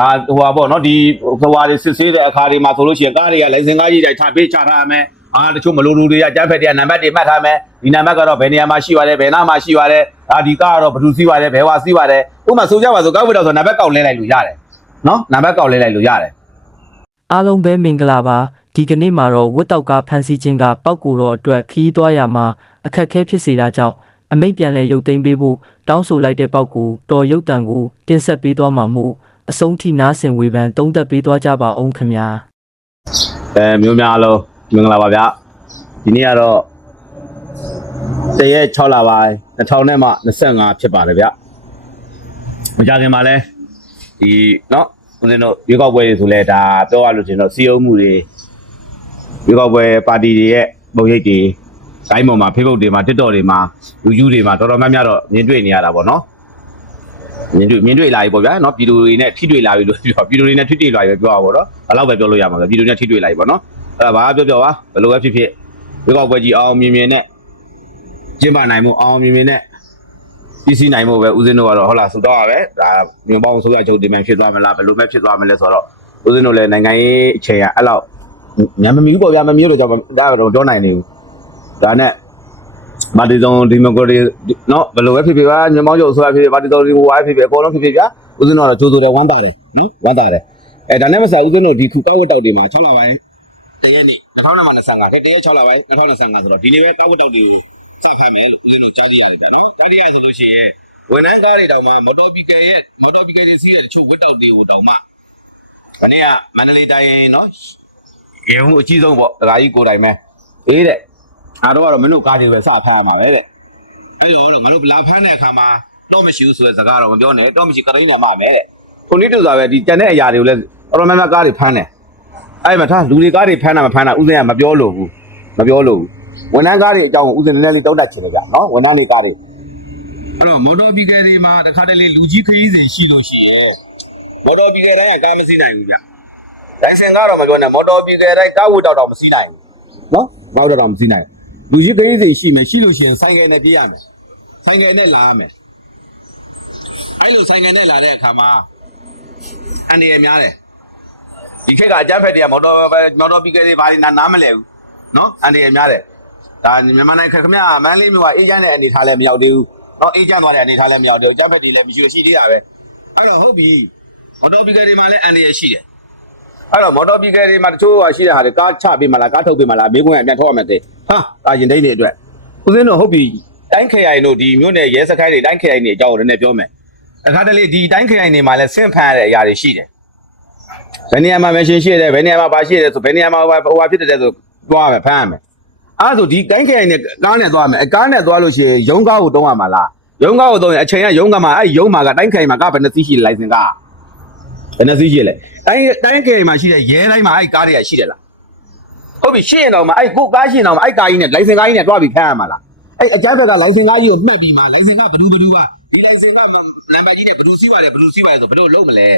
ဒါဟိုပါပေါ့နော်ဒီဟိုဟာတွေစစ်ဆေးတဲ့အခါတွေမှာဆိုလို့ရှိရင်ကားတွေကလိုင်စင်ကားကြီးတွေထားပေးချထားမယ်အာတချို့မလိုလူတွေကကျန်းဖက်တွေကနံပါတ်တွေမှတ်ထားမယ်ဒီနံပါတ်ကတော့ဘယ်နေရာမှာရှိပါတယ်ဘယ်နားမှာရှိပါတယ်ဒါဒီကားကတော့ဘယ်သူစီးပါတယ်ဘယ်ဟွာစီးပါတယ်ဥပမာဆိုကြပါဆိုကားဝတ်တော့ဆိုနံပါတ်ကောက်လဲလိုက်လို့ရတယ်နော်နံပါတ်ကောက်လဲလိုက်လို့ရတယ်အားလုံးပဲမင်္ဂလာပါဒီကနေ့မှာတော့ဝတ်တောက်ကဖန်စီခြင်းကပောက်ကူတော့အတွက်ခီးသွားရမှာအခက်အခဲဖြစ်စေတာကြောင့်အမိတ်ပြန်လဲရုပ်သိမ်းပေးဖို့တောင်းဆိုလိုက်တဲ့ပောက်ကူတော်ရုပ်တံကိုတင်ဆက်ပေးသွားမှာမို့ အဆုံးထိနားဆင်ဝေဖန်သုံးသက်ပေးသွားကြပါအောင်ခင်ဗျာ အဲမျိုးများအားလုံးမင်္ဂလာပါဗျဒီနေ့ကတော့တရက်6လပိုင်း2000နဲ့မှ25ဖြစ်ပါတယ်ဗျမကြခင်မှာလဲဒီเนาะဦးဇင်းတို့ရွေးကောက်ပွဲတွေဆိုလဲဒါပြောရလို့ရှင်တော့စီယုံမှုတွေရွေးကောက်ပွဲပါတီတွေရဲ့ပုံရိပ်တွေတိုင်းပေါ်မှာ Facebook တွေမှာ TikTok တွေမှာ YouTube တွေမှာတော်တော်များများတော့မြင်တွေ့နေရတာပေါ့နော် မြင်တွေ့မြင်တွေ့လာပြီပေါ့ဗျာနော်ပြည်သူတွေနဲ့ထိတွေ့လာပြီလို့ပြောပြည်သူတွေနဲ့ထိတွေ့လာပြီပဲပြောတာပေါ့နော်ဘယ်လောက်ပဲပြောလို့ရမှာပဲပြည်သူနဲ့ထိတွေ့လာပြီပေါ့နော်အဲ့ဒါဘာပြောပြောပါဘယ်လိုပဲဖြစ်ဖြစ်ဒီကောက်ပွဲကြီးအောင်မြင်မြင်နဲ့ကျင်းပနိုင်မှုအောင်မြင်မြင်နဲ့ပြည်စည်းနိုင်မှုပဲဦးဇင်းတို့ကတော့ဟုတ်လားဆုတောင်းရပဲဒါမြန်ပေါင်းဆိုရချုပ်ဒီမှန်ဖြစ်သွားမလားဘယ်လိုပဲဖြစ်သွားမလဲဆိုတော့ဦးဇင်းတို့လည်းနိုင်ငံရေးအခြေအရအဲ့လောက်ညမမီဘူးပေါ့ဗျာမမီလို့ကြောင့်ဒါကတော့ပြောနိုင်နေဘူးဒါနဲ့ ပါတီစုံဒီမိုကရေစီနော်ဘယ်လိုပဲဖြစ်ဖြစ်ပါညီမောင်ချုပ်အစိုးရဖြစ်ဖြစ်ပါတီစုံဒီဝါဖြစ်ဖြစ်အကုန်လုံးဖြစ်ဖြစ်ဗျာဦးဇင်းတော်ကကြိုးစိုးတော်ဝမ်းသာတယ်နော်ဝမ်းသာတယ်အဲဒါနဲ့မစားဦးဇင်းတို့ဒီခုကောက်ဝတ်တောက်တွေမှာ6လပိုင်းတရက်နေ့2025ခဲ့တရက်6လပိုင်း2025ဆိုတော့ဒီနေ့ပဲကောက်ဝတ်တောက်တွေကိုစဖမ်းမယ်လို့ဦးဇင်းတို့ကြားသိရတယ်ဗျာနော်ကြားသိရဆိုလို့ရှိရင်ဝန်ထမ်းကားတွေတောင်မှမော်တော်ဘီကယ်ရဲ့မော်တော်ဘီကယ်တွေစီးရတဲ့တချို့ဝတ်တောက်တွေကိုတောင်မှခဏကမန္တလေးတိုင်းနော်ရေဦးအကြီးဆုံးပေါ့တရားကြီးကိုတိုင်မဲအေးတဲ့ အားတော့ကတော့မင်းတို့ကားတွေပဲစဖတ်ရမှာပဲတဲ့အဲ့တော့ငါတို့လာဖမ်းတဲ့အခါမှာတော့မရှိဘူးဆိုတဲ့စကားတော့မပြောနဲ့တော့မရှိကရိန်းညာမှာမယ်တဲ့ခုနည်းတူစွာပဲဒီတန်တဲ့အရာတွေကိုလည်းတော်တော်များများကားတွေဖမ်းတယ်အဲ့မှာထားလူတွေကားတွေဖမ်းတာမဖမ်းတာဥစဉ်ကမပြောလို့ဘူးမပြောလို့ဘူးဝန်ထမ်းကားတွေအကြောင်းကိုဥစဉ်နည်းနည်းလေးတောက်တတ်ချင်တယ်ဗျနော်ဝန်ထမ်းတွေကားတွေအဲ့တော့မော်တော်ဘီကယ်တွေမှာတခါတလေလူကြီးခရီးစဉ်ရှိလို့ရှိရဲ့မော်တော်ဘီကယ်တိုင်းကကားမစီးနိုင်ဘူးဗျလိုင်စင်ကတော့မပြောနဲ့မော်တော်ဘီကယ်တိုင်းကားဝတ်တော့တော့မစီးနိုင်ဘူးနော်ဘာလို့တော့မစီးနိုင် လူကြီးခရီးစဉ်ရှိမယ်ရှိလို့ရှိရင်ဆိုင်ကယ်နဲ့ပြေးရမယ်ဆိုင်ငယ်နဲ့လာရမယ်အဲ့လိုဆိုင်ငယ်နဲ့လာတဲ့အခါမှာအန်ဒီရများတယ်ဒီခက်ကအကြမ်းဖက်တွေကမော်တော်မော်တော်ပီကယ်တွေဘာတွေနာနားမလဲဘူးနော်အန်ဒီရများတယ်ဒါမြန်မာနိုင်ငံခက်ခမရမန်းလေးမြို့ကအေးချမ်းတဲ့အနေထားလည်းမရောက်သေးဘူးနော်အေးချမ်းသွားတဲ့အနေထားလည်းမရောက်သေးဘူးအကြမ်းဖက်တွေလည်းမရှိရှိသေးတာပဲအဲ့တော့ဟုတ်ပြီမော်တော်ပီကယ်တွေမှာလည်းအန်ဒီရရှိတယ်အဲ့တော့မော်တော်ပီကယ်တွေမှာတချို့ဟာရှိတဲ့ဟာတွေကားချပေးမလားကားထုတ်ပေးမလားမေးခွန်းအပြန်ထုတ်ရမယ်တဲ့ ဟာကာရင်တိတ်တွေအတွက်ဦးစင်းတို့ဟုတ်ပြီတိုင်းခရိုင်တို့ဒီမြို့နယ်ရဲစခန်းတွေတိုင်းခရိုင်တွေအကြောင်းကိုလည်းပြောမယ်။အခါတလေဒီတိုင်းခရိုင်တွေမှာလည်းဆင့်ဖန်ရတဲ့အရာတွေရှိတယ်။ဘယ်နေရာမှာမရှင်းရှိတယ်ဘယ်နေရာမှာပါရှိတယ်ဆိုဘယ်နေရာမှာဟိုဟာဖြစ်တယ်ဆိုသွားရမယ်ဖမ်းရမယ်။အဲဒါဆိုဒီတိုင်းခရိုင်နဲ့ကားနဲ့သွားမယ်။အကားနဲ့သွားလို့ရှိရင်ရုံးကားကိုတုံးရမှာလား။ရုံးကားကိုတုံးရင်အချိန်ကရုံးကမှာအဲ့ရုံးမှာကတိုင်းခရိုင်မှာကဘယ်နှစီးရှိလဲလိုင်စင်ကဘယ်နှစီးရှိလဲ။တိုင်းတိုင်းခရိုင်မှာရှိတဲ့ရဲတိုင်းမှာအဲ့ကားတွေကရှိတယ်လား။ ဟုတ်ပြီရှင်းရင်တော့မှအဲ့ကိုကားရှင်းတော့မှအဲ့ကားကြီးနဲ့လိုင်စင်ကားကြီးနဲ့တွားပြီးဖမ်းရမှာလား။အဲ့အကြမ်းဖက်ကလိုင်စင်ကားကြီးကိုမှတ်ပြီးမှလိုင်စင်ကဘယ်သူဘယ်သူကဒီလိုင်စင်ကနံပါတ်ကြီးနဲ့ဘယ်သူစီးပါတယ်ဘယ်သူစီးပါတယ်ဆိုဘယ်လိုလုပ်မလဲ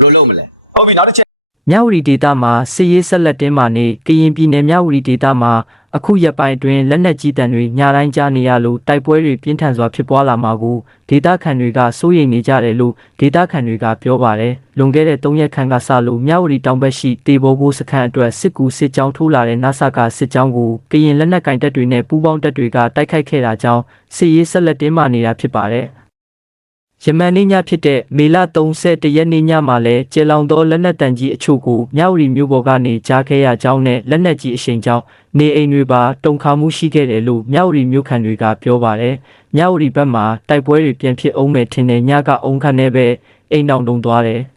ဘယ်လိုလုပ်မလဲဟုတ်ပြီနောက်တစ်ချက်မြဝတီဒေတာမှာစစ်ရေးဆက်လက်တင်းမာနေကရင်ပြည်နယ်မြဝတီဒေတာမှာ အခုရက်ပိုင်းအတွင်းလက်နက်ကြီးတံတွေညတိုင်းကြားနေရလို့တိုက်ပွဲတွေပြင်းထန်စွာဖြစ်ပွားလာမှာကိုဒေတာခန်တွေကစိုးရိမ်နေကြတယ်လို့ဒေတာခန်တွေကပြောပါတယ်လွန်ခဲ့တဲ့3ရက်ခန့်ကစလို့မြဝတီတောင်ဘက်ရှိတေဘောဘိုးစခန်းအတွက်စစ်ကူစစ်ကြောင်းထိုးလာတဲ့နဆကစစ်ကြောင်းကိုကရင်လက်နက်ကင်တပ်တွေနဲ့ပူးပေါင်းတပ်တွေကတိုက်ခိုက်ခဲ့တာကြောင့်စစ်ရေးဆက်လက်တင်းမာနေတာဖြစ်ပါတယ် ယမန်နေ့ညဖြစ်တဲ့မေလ31ရက်နေ့ညမှာလဲကျေလောင်သောလက်နက်တန်ကြီးအချို့ကိုမြဝတီမြို့ပေါ်ကနေကြားခဲ့ရကြောင်းနဲ့လက်နက်ကြီးအရှိန်ကြောင့်နေအိမ်တွေပါတုန်ခါမှုရှိခဲ့တယ်လို့မြဝတီမြို့ခံတွေကပြောပါတယ်။မြဝတီဘက်မှာတိုက်ပွဲတွေပြန်ဖြစ်အောင်မဲ့ထင်တဲ့ညကအုံခန့်နဲ့ပဲအိမ်တောင်တုံသွားတယ်။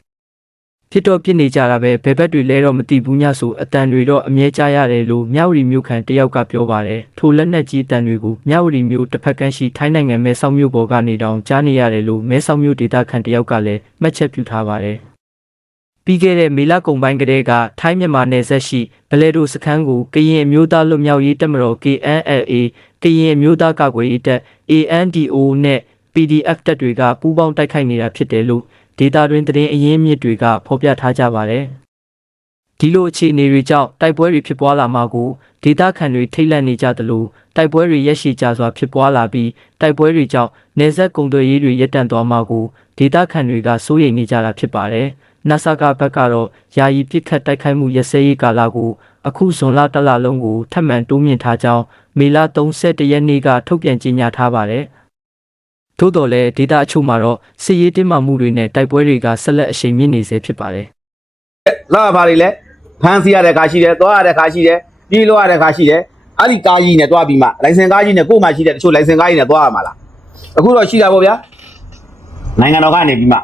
ဖြစ်တော့ပြစ်နေကြတာပဲဘယ်ဘက်တွေလဲတော့မသိဘူးညဆိုအတန်တွေတော့အမြဲကြားရတယ်လို့မြဝတီမြို့ခံတယောက်ကပြောပါတယ်။ထိုလက်နက်ကြီးအတန်တွေကိုမြဝတီမြို့တစ်ဖက်ကမ်းရှိထိုင်းနိုင်ငံမဲဆောက်မြို့ပေါ်ကနေတောင်ကြားနေရတယ်လို့မဲဆောက်မြို့ဒေသခံတယောက်ကလည်းမှတ်ချက်ပြုထားပါတယ်။ပြီးခဲ့တဲ့မေလကုံပိုင်းကတည်းကထိုင်းမြန်မာနယ်စပ်ရှိဗလဲဒိုစခန်းကိုကရင်အမျိုးသားလွတ်မြောက်ရေးတပ်မတော် KNLA ကရင်အမျိုးသားကာကွယ်ရေးတပ် ANDO နဲ့ PDF တပ်တွေကပူးပေါင်းတိုက်ခိုက်နေတာဖြစ်တယ်လို့ ဒေတာတွင်သတင်းအရင်းမြစ်တွေကဖော်ပြထားကြပါတယ်။ဒီလိုအခြေအနေတွေကြောင့်တိုက်ပွဲတွေဖြစ်ပွားလာမှာကိုဒေတာခန်တွေထိတ်လန့်နေကြသလိုတိုက်ပွဲတွေရက်ရှည်ကြာစွာဖြစ်ပွားလာပြီးတိုက်ပွဲတွေကြောင့်နေဆက်ကုံသွေးရေးတွေရပ်တန့်သွားမှာကိုဒေတာခန်တွေကစိုးရိမ်နေကြတာဖြစ်ပါတယ်။နဆာကဘက်ကတော့ယာယီပစ်ခတ်တိုက်ခိုက်မှုရစဲရေးကာလကိုအခုဇွန်လတစ်လလုံးကိုထပ်မံတိုးမြင့်ထားကြောင်းမေလ31ရက်နေ့ကထုတ်ပြန်ကြေညာထားပါတယ်။ ထို့တော်လည်းဒေတာအချို့မှာတော့စစ်ရေးတင်းမာမှုတွေနဲ့တိုက်ပွဲတွေကဆက်လက်အရှိန်မြင့်နေဆဲဖြစ်ပါတယ်။လာဘာတွေလဲဖမ်းဆီးရတဲ့ခါရှိတယ်သွားရတဲ့ခါရှိတယ်ပြေးလို့ရတဲ့ခါရှိတယ်အဲ့ဒီကားကြီးနဲ့သွားပြီးမှလိုင်စင်ကားကြီးနဲ့ကို့မှရှိတဲ့တချို့လိုင်စင်ကားကြီးနဲ့သွားရမှာလားအခုတော့ရှိတာပေါ့ဗျာနိုင်ငံတော်ကနေပြီးမှ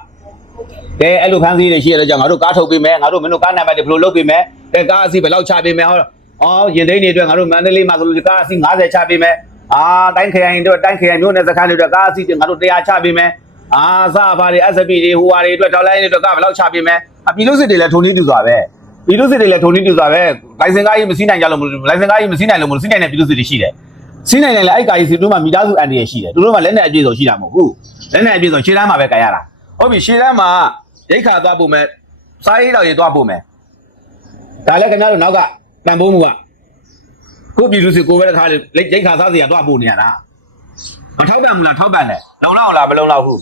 ကဲအဲ့လိုဖမ်းဆီးတွေရှိရတဲ့ကြောင့်ငါတို့ကားထုတ်ပေးမယ်ငါတို့မင်းတို့ကားနံပါတ်တွေဘယ်လိုလုပ်ပေးမယ်ကဲကားအစီဘယ်လောက်ချပေးမယ်ဟောအော်ရင်သိန်းတွေအတွက်ငါတို့မန္တလေးမှာဆိုလို့ကားအစီ90ချပေးမယ် အာတိုင်းခရိုင်တို့တိုင်းခရိုင်မျိုးနယ်စခန်းတွေအတွက်ကားအစီတွေငါတို့100ချပေးမယ်အာစဘာတွေ SPP တွေဟိုဟာတွေအတွက်ဒေါ်လာတွေအတွက်ကဘယ်လောက်ချပေးမယ်အပြည်လို့စစ်တွေလည်းထုံနေတူစွာပဲပြည်လို့စစ်တွေလည်းထုံနေတူစွာပဲလိုင်စင်ကားကြီးမစီးနိုင်ကြလို့မလို့လိုင်စင်ကားကြီးမစီးနိုင်လို့မလို့စီးနိုင်တဲ့ပြည်လို့စစ်တွေရှိတယ်စီးနိုင်တယ်လေအဲ့ကာကြီးစီတို့မှမိသားစုအန်တရရှိတယ်တို့တို့မှလက်နဲ့အပြည့်စုံရှိတာမဟုတ်ဘူးလက်နဲ့အပြည့်စုံရှေ့တန်းမှာပဲကြရတာဟုတ်ပြီရှေ့တန်းမှာရိတ်ခါသွားဖို့မယ်စားရေးတော်ရေးသွားဖို့မယ်ဒါလည်းခင်ဗျားတို့နောက်ကတန်ဖိုးမှုက ကိုပြည်သူစစ်ကိုပဲတစ်ခါလေရိတ်ခါစားစီရသွားဖို့နေရတာမထောက်ပံ့ဘူးလားထောက်ပံ့တယ်လုံလောက်လားမလုံလောက်ဘူး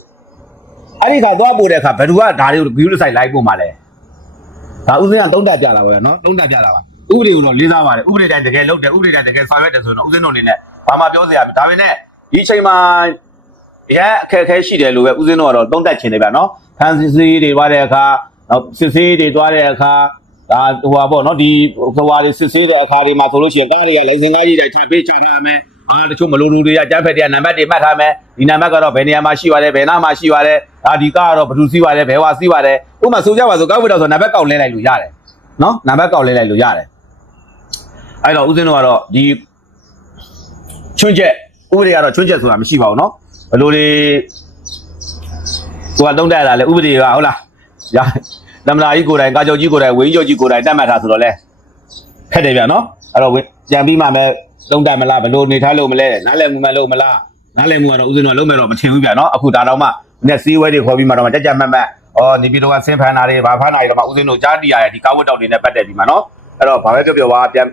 အဲ့ဒီခါသွားဖို့တဲ့အခါဘယ်သူကဒါတွေကိုဂယူးဆိုင်လိုက်ဖို့မှာလဲဒါဥစဉ်ကတုံးတက်ကြတာပါပဲနော်တုံးတက်ကြတာပါဥပဒေကိုတော့လေးစားပါတယ်ဥပဒေတိုင်းတကယ်လုပ်တယ်ဥပဒေတိုင်းတကယ်ဆောင်ရွက်တယ်ဆိုတော့ဥစဉ်တို့အနေနဲ့ဘာမှပြောစရာမဒါပေမဲ့ဒီအချိန်မှာရန်အခက်အခဲရှိတယ်လို့ပဲဦးစင်းတို့ကတော့သုံးသပ်ချင်တယ်ဗျာနော်ဖန်စီစီတွေသွားတဲ့အခါနောက်စစ်ဆေးတွေသွားတဲ့အခါ ဒါဟိုဟာပေါ့နော်ဒီဟိုဟာတွေစစ်ဆေးတဲ့အခါတွေမှာဆိုလို့ရှိရင်ကားတွေကလိုင်စင်ကားကြီးတွေချပေးချထားမယ်အာတချို့မလိုလိုတွေကကြမ်းဖက်တွေကနံပါတ်တွေမှတ်ထားမယ်ဒီနံပါတ်ကတော့ဘယ်နေရာမှာရှိပါတယ်ဘယ်နားမှာရှိပါတယ်ဒါဒီကားကတော့ဘယ်သူစီးပါတယ်ဘယ်ဝါစီးပါတယ်ဥပမာဆိုကြပါစို့ကောက်ဝတ်တော့ဆိုနံပါတ်ကောက်လဲလိုက်လို့ရတယ်နော်နံပါတ်ကောက်လဲလိုက်လို့ရတယ်အဲ့တော့ဦးဇင်းတို့ကတော့ဒီချွန်းချက်ဥပဒေကတော့ချွန်းချက်ဆိုတာမရှိပါဘူးနော်ဘယ်လိုတွေဟိုကတုံးတက်လာလဲဥပဒေကဟုတ်လား ရသမလာကြီးကိုယ်တိုင်ကာကြောကြီးကိုယ်တိုင်ဝင်းကြောကြီးကိုယ်တိုင်တတ်မှတ်တာဆိုတော့လဲခက်တယ်ဗျနော်အဲ့တော့ကြံပြီးမှပဲလုံးတက်မလားဘလို့နေထားလို့မလဲနားလည်မှုမလို့မလားနားလည်မှုကတော့ဥစဉ်တော့လုံးမယ်တော့မထင်ဘူးဗျနော်အခုဒါတော့မှနဲ့စီးဝဲတွေခေါ်ပြီးမှတော့မှကြက်ကြက်မက်မက်အော်ဒီပြည်တော်ကဆင်းဖန်တာတွေဘာဖန်တာတွေတော့မှဥစဉ်တို့ကြားတီးရတယ်ဒီကာဝတ်တောက်တွေနဲ့ပတ်သက်ပြီးမှနော်အဲ့တော့ဘာပဲပြောပြောပါပြန်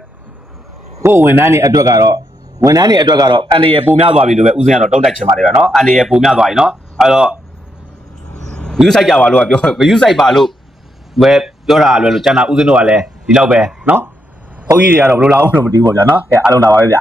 ကိုဝန်ထမ်းတွေအတွက်ကတော့ဝန်ထမ်းတွေအတွက်ကတော့အန်ဒီရပုံများသွားပြီလို့ပဲဥစဉ်ကတော့တုံးတက်ချင်ပါတယ်ဗျနော်အန်ဒီရပုံများသွားပြီနော်အဲ့တော့ ယူဆိုင်ကြပါလို့ကပြောယူဆိုင်ပါလို့ပဲပြောတာလွယ်လို့ကျန်တာဥစဉ်တို့ကလည်းဒီလောက်ပဲနော်ဘုန်းကြီးတွေကတော့ဘယ်လိုလာအောင်လို့မသိဘူးပေါ့ဗျာနော်အဲအားလုံးတာပါပဲဗျာ